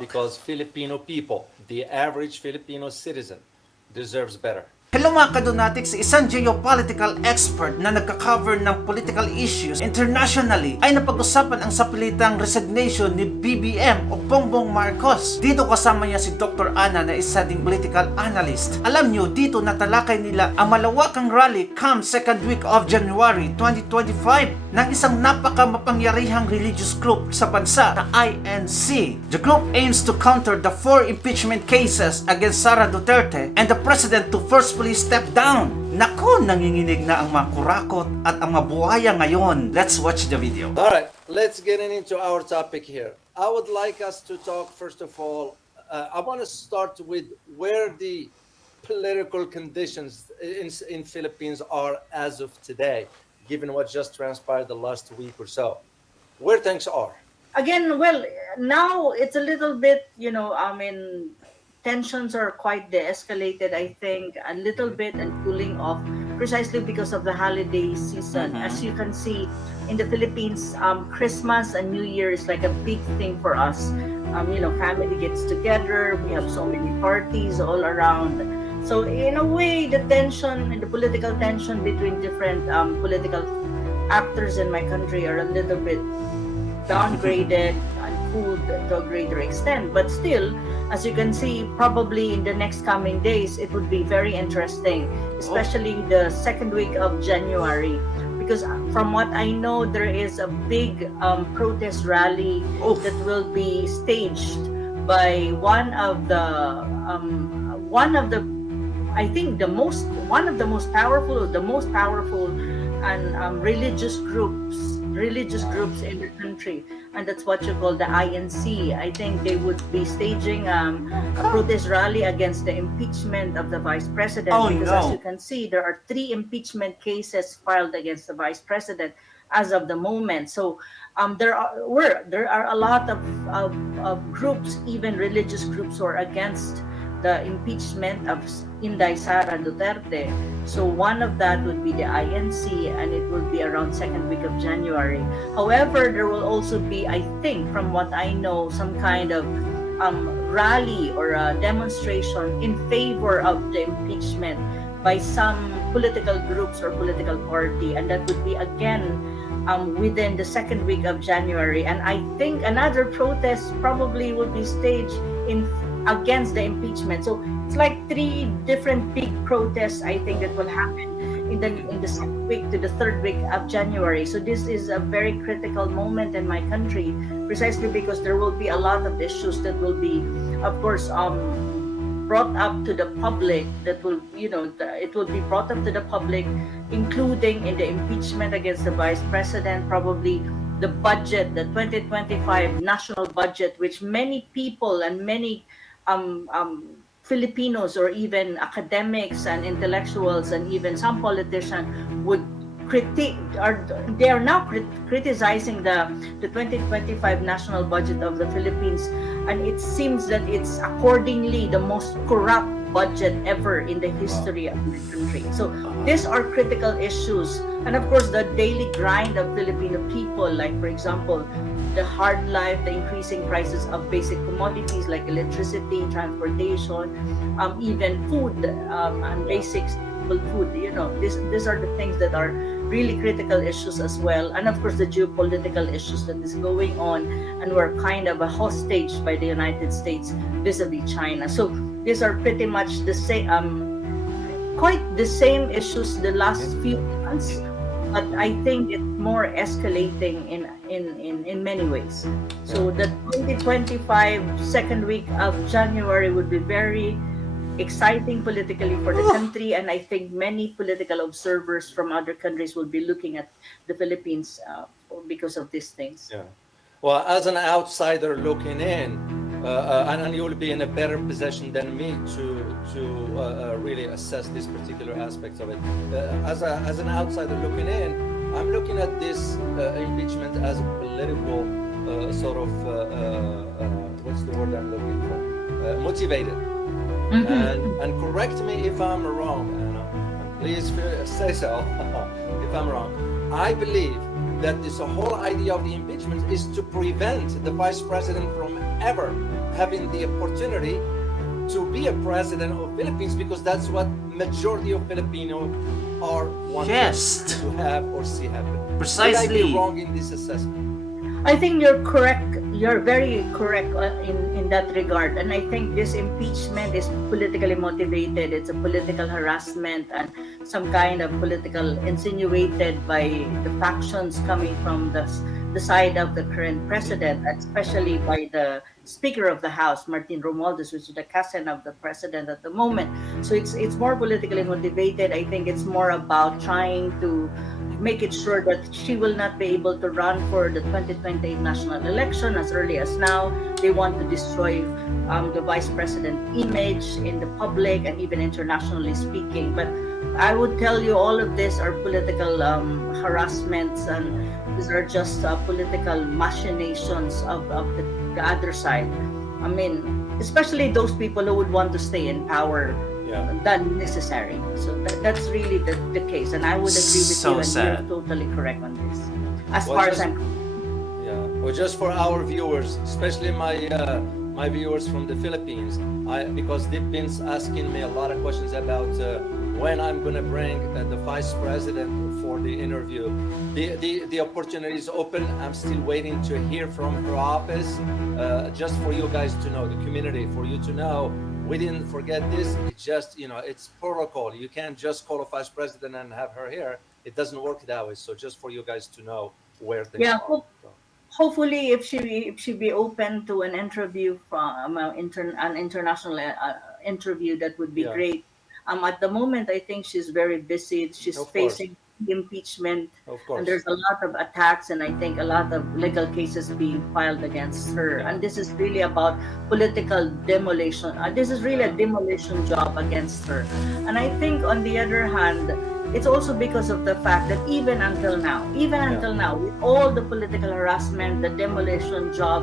Because Filipino people, the average Filipino citizen, deserves better. Hello mga kadonatics, isang geopolitical expert na nagka-cover ng political issues internationally ay napag-usapan ang sapilitang resignation ni BBM o Bongbong Marcos. Dito kasama niya si Dr. Ana na isa ding political analyst. Alam nyo, dito natalakay nila ang malawakang rally come second week of January 2025 ng isang napaka-mapangyarihang religious group sa bansa na INC. The group aims to counter the 4 impeachment cases against Sara Duterte and the president to forcefully step down. Naku, nanginginig na ang mga kurakot at ang mga buhaya ngayon. Let's watch the video. Alright, let's get into our topic here. I would like us to talk, first of all, I want to start with where the political conditions in Philippines are as of today, given what just transpired the last week or so. Where things are. Again, well, now it's a little bit, tensions are quite de-escalated, I think, a little bit and cooling off precisely because of the holiday season. As you can see, in the Philippines, Christmas and New Year is like a big thing for us. Family gets together, we have so many parties all around. So in a way, the political tension between different political actors in my country are a little bit downgraded and cooled to a greater extent. But still, as you can see, probably in the next coming days, it would be very interesting, especially the second week of January. Because from what I know, there is a big protest rally that will be staged by one of the I think one of the most powerful and religious groups in the country, and that's what you call the INC. I think they would be staging a protest rally against the impeachment of the Vice President, as you can see, there are 3 impeachment cases filed against the Vice President as of the moment. So there are a lot of groups, even religious groups, who are against the impeachment of Inday Sara Duterte. So one of that would be the INC, and it will be around second week of January. However, there will also be, I think, from what I know, some kind of rally or a demonstration in favor of the impeachment by some political groups or political party, and that would be again within the second week of January. And I think another protest probably will be staged against the impeachment. So it's like 3 different big protests, I think, that will happen in the second week to the third week of January. So this is a very critical moment in my country, precisely because there will be a lot of issues that will be, of course, brought up to the public. That will, it will be brought up to the public, including in the impeachment against the Vice President, probably the budget, the 2025 national budget, which many people and many Filipinos or even academics and intellectuals and even some politicians would critique, or they are now criticizing the 2025 national budget of the Philippines, and it seems that it's accordingly the most corrupt budget ever in the history of the country. So these are critical issues, and of course the daily grind of Filipino people, like for example the hard life, the increasing prices of basic commodities like electricity, transportation, even food, and basic food. These are the things that are really critical issues as well. And of course the geopolitical issues that is going on, and we're kind of a hostage by the United States vis-a-vis China. So these are pretty much the same, quite the same issues the last few months, but I think it's more escalating in many ways. So the 2025 second week of January would be very exciting politically for the country, and I think many political observers from other countries will be looking at the Philippines because of these things. Yeah. Well, as an outsider looking in, and you will be in a better position than me to really assess this particular aspect of it. As an outsider looking in, I'm looking at this impeachment as a political sort of what's the word I'm looking for? Motivated. And correct me if I'm wrong, Anna. Please say so if I'm wrong. I believe that this whole idea of the impeachment is to prevent the vice president from ever having the opportunity to be a president of Philippines, because that's what majority of Filipinos are wanting to have or see happen. Precisely. Would I be wrong in this assessment? I think you're correct. You're very correct in that regard. And I think this impeachment is politically motivated. It's a political harassment and some kind of political insinuated by the factions coming from the side of the current president, especially by the Speaker of the House, Martin Romualdez, which is the cousin of the president at the moment. So it's more politically motivated. I think it's more about trying to make it sure that she will not be able to run for the 2028 national election as early as now. They want to destroy the vice president image in the public and even internationally speaking. But I would tell you all of this are political harassments, and these are just political machinations of the other side. I mean, especially those people who would want to stay in power than necessary. So that's really the case, and I would agree with you, and you're totally correct on this. As far as I'm well, just for our viewers, especially my viewers from the Philippines, because they've been asking me a lot of questions about when I'm going to bring the vice president for the interview. The opportunity is open. I'm still waiting to hear from her office. Just for you guys to know, the community, for you to know, we didn't forget this. It's just, it's protocol. You can't just call a vice president and have her here. It doesn't work that way. So just for you guys to know where things are. Hopefully, if she be open to an interview from an international interview, that would be great. At the moment, I think she's very busy. She's facing impeachment, and there's a lot of attacks, and I think a lot of legal cases being filed against her. And this is really about political demolition. This is really a demolition job against her. And I think, on the other hand, it's also because of the fact that even until now, with all the political harassment, the demolition job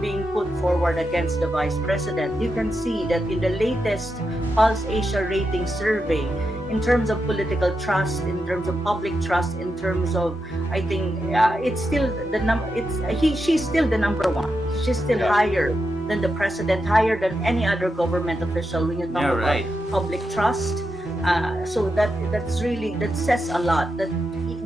being put forward against the vice president, you can see that in the latest Pulse Asia rating survey, in terms of political trust, in terms of public trust, in terms of, I think it's still she's still the number one. She's still higher than the president, higher than any other government official when you talk about public trust. So that says a lot, that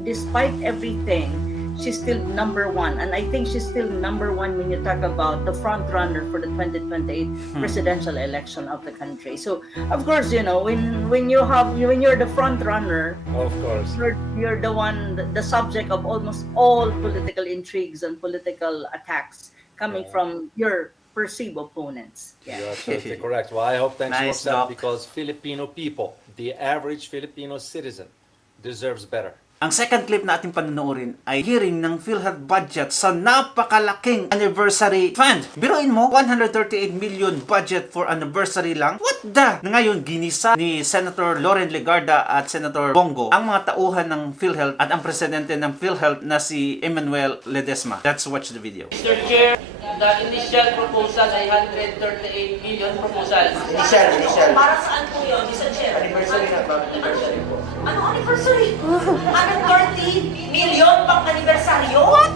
despite everything, she's still number one. And I think she's still number one when you talk about the front runner for the 2028 presidential election of the country. So of course, when you're the front runner, of course you're the one, the subject of almost all political intrigues and political attacks coming from your perceived opponents. You're absolutely correct. Well, I hope things work out, because Filipino people, the average Filipino citizen, deserves better. Ang second clip na ating panunuorin ay hearing ng PhilHealth budget sa napakalaking anniversary fund. Biruin mo, 138 million budget for anniversary lang. What the? Na ngayon, ginisa ni Senator Loren Legarda at Senator Bongo ang mga tauhan ng PhilHealth at ang presidente ng PhilHealth na si Emmanuel Ledesma. Let's watch the video. Mr. Chair, the initial proposal ay 138 million proposal. Initial. Para saan po yun, Mr. Chair? Anniversary na, anniversary po. Ano anniversary? 130 million pang anibersaryo? What?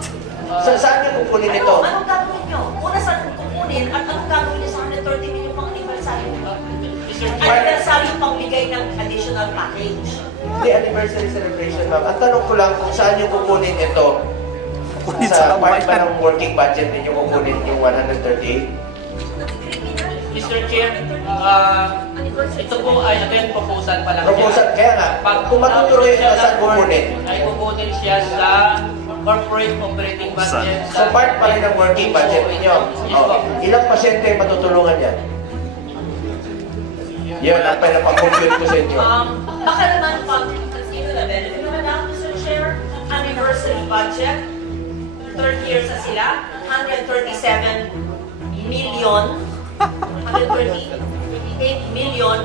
Saan niyo kukunin ito? Anong gagawin niyo? Una saan kukunin at anong gagawin niyo sa 130 million pang anibersaryo? Anibersaryo pang bigay ng additional package. Hindi, anniversary celebration, ma'am. Ang tanong ko lang kung saan niyo kukunin ito? Sa part ba ng working budget ninyo kukunin yung 138? Mr. Chair, ito po ay again proposal pa lang. Proposal, kaya nga, kung matutuloy na saan kukunin? Ay kukunin siya sa corporate operating budget. So part pa rin ng working budget ninyo? Ilang pasyente matutulungan yan? Yan ang pinapakompute ko sa inyo. Baka naman pag level, naman na, Mr. Chair, anniversary budget, third year sa sila, 137 million, 138 million.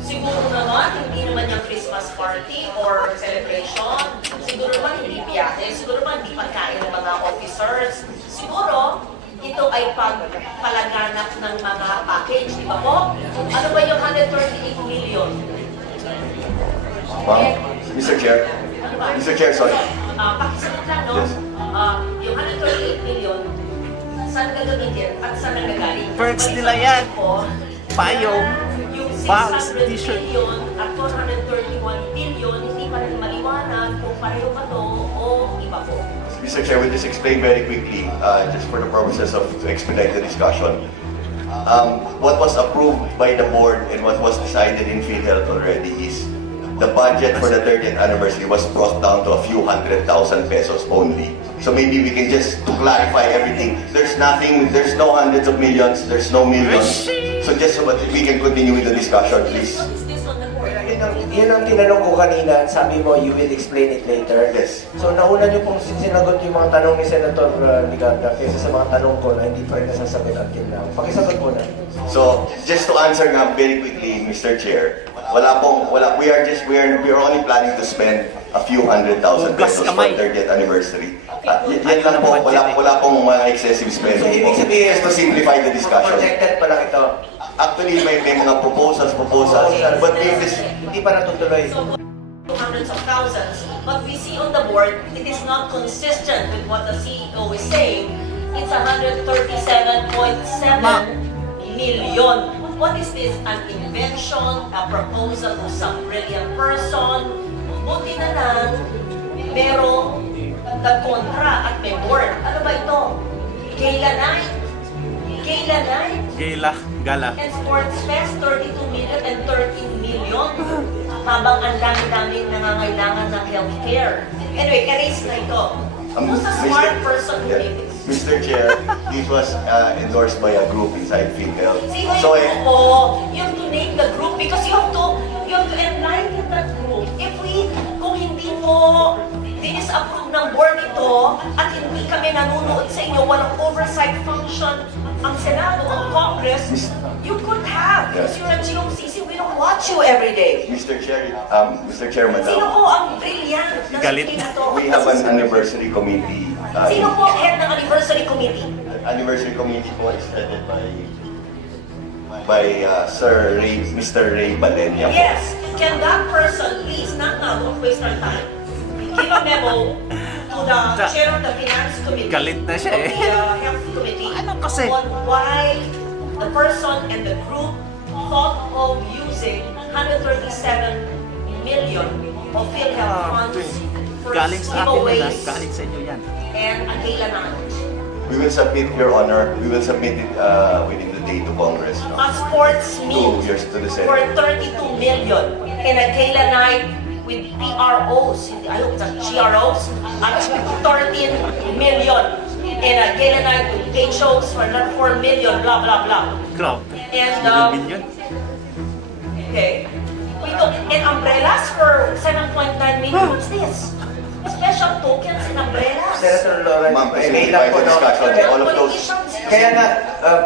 Siguro naman, hindi naman yung Christmas party or celebration. Siguro naman hindi biyahe. Siguro naman hindi pagkain ng mga officers. Siguro, ito ay palaganap ng mga package, di ba po? Ano ba yung 138 million? Ma'am, Mr. Chair. ba? Mr. Chair, sorry. Pakisagot lang, no? Yung 138 million, saan gagamitin at saan nagagaling? Perks nila yan. Payong, Yung bags, 600 t-shirt. billion at 431 billion, hindi pa rin maliwanag kung pareho ba to o iba po. Mr. Chair, we'll just explain very quickly, just for the purposes of to expedite the discussion. What was approved by the board and what was decided in PhilHealth already is the budget for the 30th anniversary was brought down to a few 100,000 pesos only. So maybe we can just to clarify everything. There's nothing, there's no hundreds of millions, there's no millions. So just so that we can continue with the discussion, please. What is this on the board? Yun ang tinanong ko kanina, sabi mo, you will explain it later. Yes. So nauna niyo pong sinagot yung mga tanong ni Senator Legarda kaysa sa mga tanong ko na hindi pa rin nasasagot until now. Pakisagot mo na. So just to answer nga very quickly, Mr. Chair, we are only planning to spend a few 100,000 pesos for 30th anniversary. Yan lang po, wala pong mga excessive spending. So, ibig sabihin, just to simplify the discussion. Projected pa lang ito. Actually, may mga proposals, but Hindi pa natutuloy. Hundreds of thousands, but we see on the board, it is not consistent with what the CEO is saying. It's 137.7 million. What is this? An invention, a proposal of some brilliant person? Buti na lang, merong nagkontra at may board. Ano ba ito? Gala night? Gala night? Gala. And Sports Fest, 32 million and 13 million. Habang ang dami-daming nangangailangan ng healthcare. Anyway, karis na ito. Who's a smart person who did this? Mr. Chair, this was endorsed by a group inside PhilHealth. Sino So, yung grupo? You have to name the group because you have to enlighten that group. Kung hindi mo dinis-approve ng board ito at hindi kami nanonood sa inyo, walang oversight function ang Senado, ang Congress, you could have. Because you're a GOCC, we don't watch you every day. Mr. Chairman, Sino po ang brilliant na Galit. na to? we have an anniversary committee. Sino po ang head ng anniversary committee? Anniversary committee po is headed by Mr. Ray Balenya. Yes, can that person please, not now, don't waste our time, give a memo to the chair of the finance committee, Galit na siya eh. of the health committee, Ano kasi? on why the person and the group thought of using 137 million of PhilHealth funds for Galing sa akin yan, giveaways galing sa inyo yan. and a gala night. We will submit, Your Honor, we will submit it within the day to Congress. A sports meet 2 years to the for Senate. 32 million and a gala night with PROs, I hope it's GROs, at 13 million and a gala night with HOs for 4 million, blah, blah, blah. Grabe. And, Billion. okay. And umbrellas for 7.9 million. What's this? Special tokens and umbrellas. Senator Loren, Ma'am, to may simplify lang po the no. discussion, all of those. Kaya nga,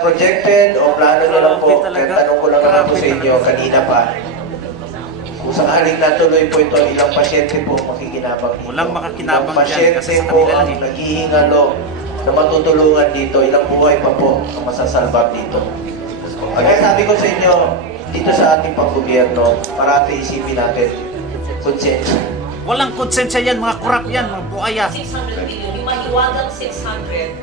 projected o plano nyo lang po, Grabe talaga. tanong ko lang naman po sa Grabe inyo talaga. kanina pa. Kung sakaling natuloy po ito, ilang pasyente po makikinabang dito. Walang makakinabang Ilang dyan pasyente kasi sa po kanila ang lang eh. naghihingalo na matutulungan dito. Ilang buhay pa po ang masasalbab dito. Kaya sabi ko sa inyo, dito sa ating panggobyerno, parati isipin natin, konsensya. Walang konsensya yan, mga kurap yan, mga buaya. 600 billion, yung mahiwagang 600.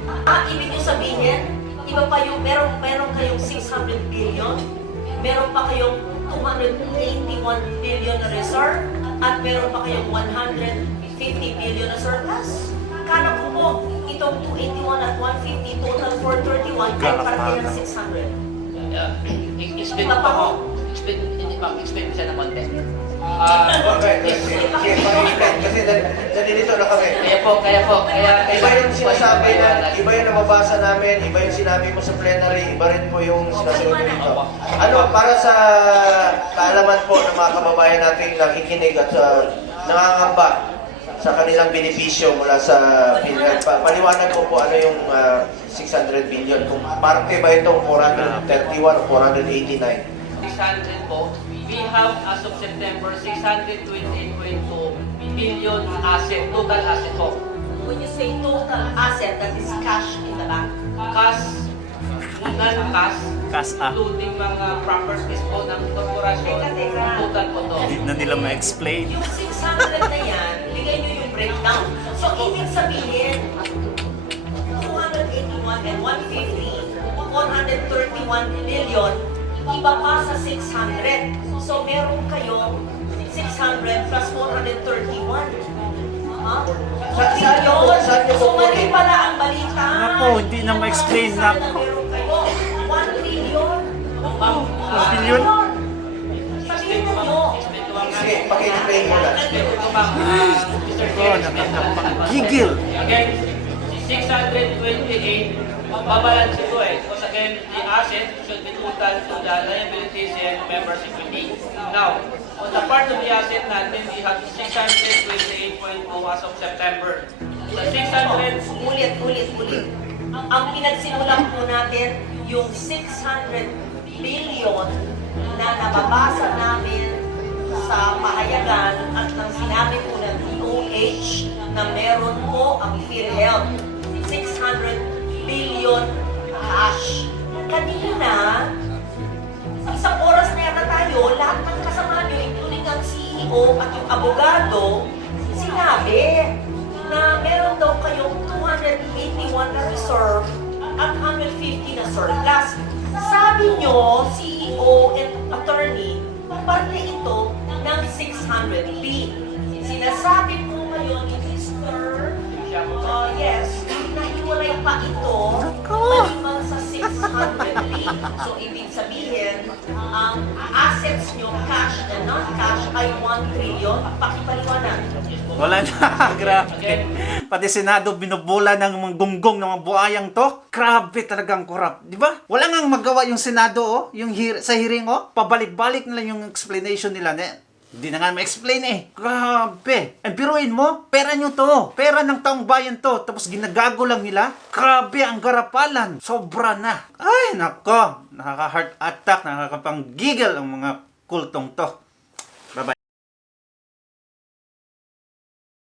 Ibig nyo sabihin, iba pa yung, meron kayong 600 billion, meron pa kayong 281 billion na reserve, at meron pa kayong 150 billion na surplus. Kala ko po, itong 281 at 150, total 431, ay parang ng 600. Explain mo pa ako. Explain mo siya ng konti. Kasi nalilito na kami. Kaya Iba yung sinasabi na, iba yung nababasa namin, iba yung sinabi mo sa plenary, iba rin po yung sinasabi dito. Ano, para sa kaalaman po ng mga kababayan nating nakikinig at nangangamba sa kanilang benepisyo mula sa PhilHealth, paliwanag ko po ano yung 600 billion. Kung parte ba itong 431 o 489? 600 po. We have, as of September, 628.2 billion asset, total asset po. When you say total asset, that is cash in the bank. Cash, non-cash, Cash up. including mga properties po ng korporasyon, total po to. Hindi na nila ma-explain. Yung 600 na yan, bigay nyo yung breakdown. So, ibig sabihin, 281 and 150, 131 million, iba pa sa 600. So, meron kayong 600 plus 431. Ha? Saan niyo So, mali pupunin? pala ang balita. Nako, hindi na ma-explain. Sana Nako. meron kayo 1 trillion. 1 billion? Sabihin mo. Sige, paki-explain mo na. Oh, nakakapagigil. Again, 628, babalance ito eh. Because again, the asset should be total to the liabilities and members' equity. Now, on the part of the asset natin, we have 628.2 as of September. The 600, Ulit. Ang pinagsimulan po natin, yung 600 billion na nababasa namin sa pahayagan at nang sinabi po ng DOH na meron po ang PhilHealth. 600 billion cash. Kanina, isang oras na yata tayo, lahat ng kasama nyo, including ang CEO at yung abogado, sinabi na meron daw kayong 281 na reserve at 150 na surplus. Sabi nyo, CEO and attorney, parte ito ng 600B. Sinasabi po ngayon ni Mr. Yes, nahiwalay pa ito maliban sa 600B. So, ibig sabihin, ang assets nyo, cash and non-cash, ay 1 trillion. Pakipaliwanag. Wala na, grabe. Pati Senado binubula ng mga gunggong ng mga buhayang to. Grabe talagang corrupt, di ba? Wala nang magawa yung Senado, oh, yung sa hearing, oh. Pabalik-balik na lang yung explanation nila. Hindi na nga ma-explain eh. Grabe. And biruin mo, pera nyo to. Pera ng taong bayan to. Tapos ginagago lang nila. Grabe, ang garapalan. Sobra na. Ay, nako. Nakaka-heart attack, nakakapanggigil ang mga kultong to.